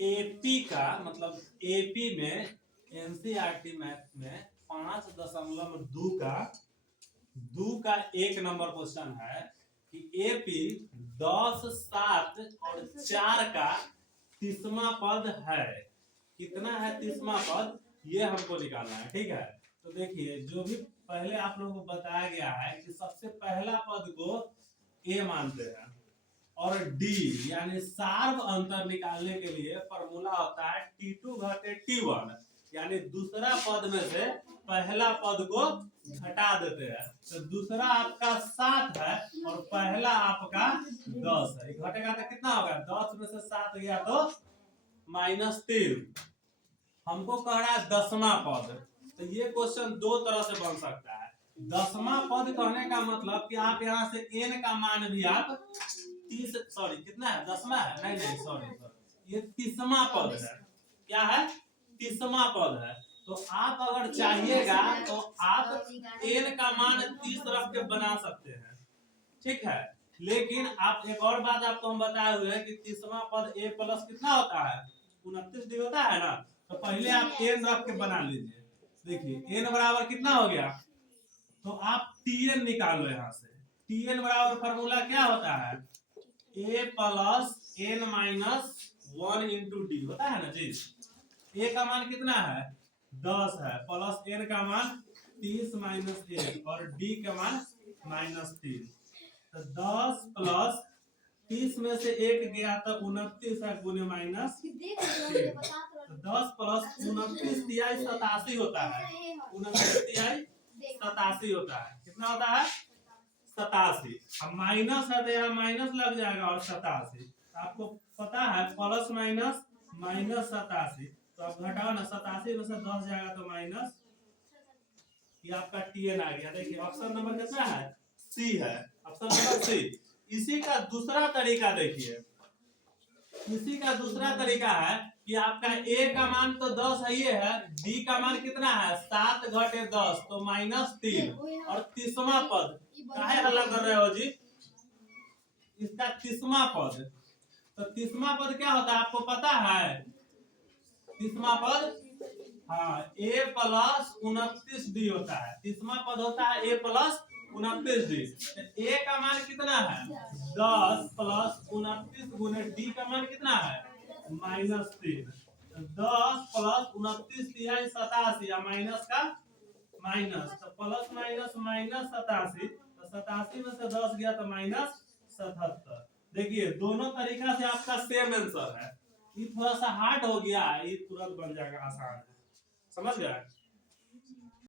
AP का मतलब AP में एनसीईआरटी मैथ में 5.2 का 1 नंबर क्वेश्चन है कि एपी 10, 7 और 4 का 30वां पद है। कितना है 30वां पद, ये हमको निकालना है। ठीक है, तो देखिए जो भी पहले आप लोगों को बताया गया है कि सबसे पहला पद को ए मानते हैं और डी यानी सार्व अंतर निकालने के लिए फॉर्मूला होता है T2 घटे T1, यानी दूसरा पद में से पहला पद को घटा देते हैं। तो दूसरा आपका 7 है और पहला आपका 10 है। घटेगा तो कितना होगा, 10 में से 7 गया तो -3। हमको कह रहा है 10वां पद, तो ये क्वेश्चन दो तरह से बन सकता है। 10वां पद कहने का मतलब कि आप यहाँ से n का मान भी आप 30 सॉरी कितना है 10वां है, नहीं नहीं सॉरी ये 30वां पद है। क्या है, 30वां पद है। तो आप अगर चाहिएगा तो आप n का मान 30 रख के बना सकते हैं। ठीक है, लेकिन आप एक और बात आपको हम बताए हुए हैं कि 30वां पद a प्लस कितना होता है 29d होता है ना। तो पहले आप n रख के बना लीजिए। देखिए n बराबर कितना हो गया, तो आप tn निकाल लो यहाँ से। tn बराबर फॉर्मूला क्या होता है, a plus n minus 1 into D होता है ना जी। a का मान कितना है 10 है, प्लस n का मान 30 माइनस 1 और d का मान -3। तो 10 प्लस 30 में से 1 गया तो 29 है गुने माइनस 3। तो 10 प्लस 29 तिहाई 87 होता है। 29 तिहाई 87 होता है। कितना होता है 87। अब माइनस है तो यहाँ माइनस लग जाएगा और 87। आपको पता है प्लस माइनस माइनस 87, तो आप घटाओ ना 87 में से 10 जाएगा तो माइनस, ये आपका टीएन आ गया। देखिए ऑप्शन नंबर कितना है, सी है, ऑप्शन नंबर सी। इसी का दूसरा तरीका देखिए, इसी का दूसरा तरीका है कि आपका ए का मान तो 10 है, ये है, डी का मान कितना है 7 घटे 10 तो -3 और 30वां पद काहे हल्ला कर रहे हो जी, इसका 30वां पद। तो 30वां पद क्या होता है आपको पता है, 30वां पद हाँ a प्लस 29d होता है। 30वां पद होता है a प्लस 29d। a का मान कितना है 10 प्लस 29 गुने d का मान कितना है -3। 10 प्लस 29 तिहाई 87 या माइनस का माइनस, तो प्लस माइनस माइनस 87, तो 87 में से 10 गया तो -77। देखिए दोनों तरीका से आपका सेम आंसर है। ये थोड़ा सा हार्ड हो गया, ये तुरंत बन जाएगा आसान है, समझ गए।